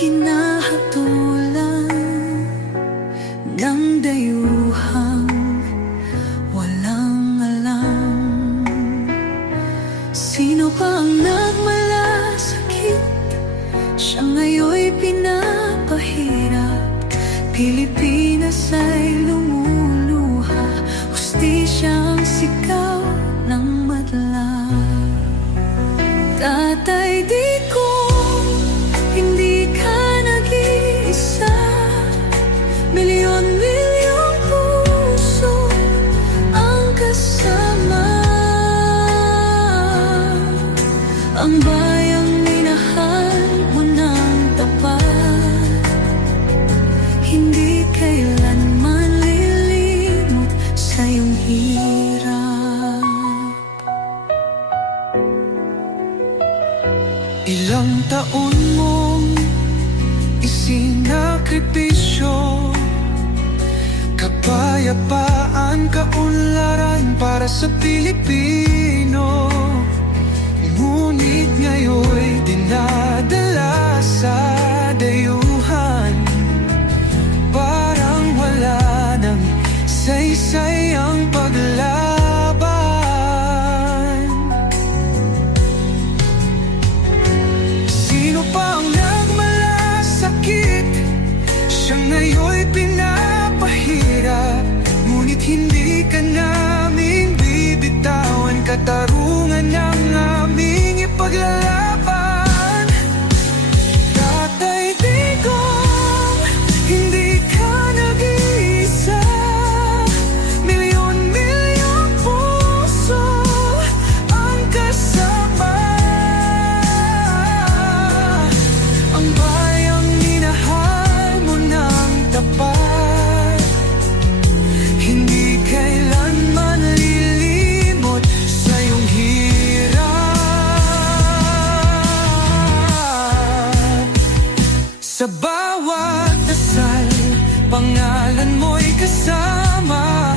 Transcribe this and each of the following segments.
hinahatulan ng dayuhang walang alam. Sino pa ang nagmalasakit? Siya ngayon'y pinapahirap. Pilipinas ay lumuluha, hustisyang sigaw ng madla. Tatay, di ko hindi ka nag-iisa. Milyon-milyong puso ang kasama. Ang bayang minahal mo ng tapat, hindi kailanman lilimot sa iyong hirap. Ilang taon mong isinakripisyo, kapayapaan, kaunlaran para sa Pilipino. Ngunit ngayon'y dinadala sa dayuhan, parang wala nang saysay ang paglaban. Sino pa ang nagmalasakit? Siya ngayon'y pinapahirap. Ngunit hindi ka namin bibitawan, katarungan ng aming ipaglalaban. Tatay Digong, hindi ka nag-iisa. Milyon-milyong puso ang kasama. Ang bayang minahal mo ng tapat, hindi kailanman lilimot sa iyong hirap. Sa bawat dasal, pangalan mo'y kasama.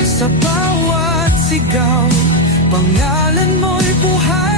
Sa bawat sigaw, pangalan mo'y buhay.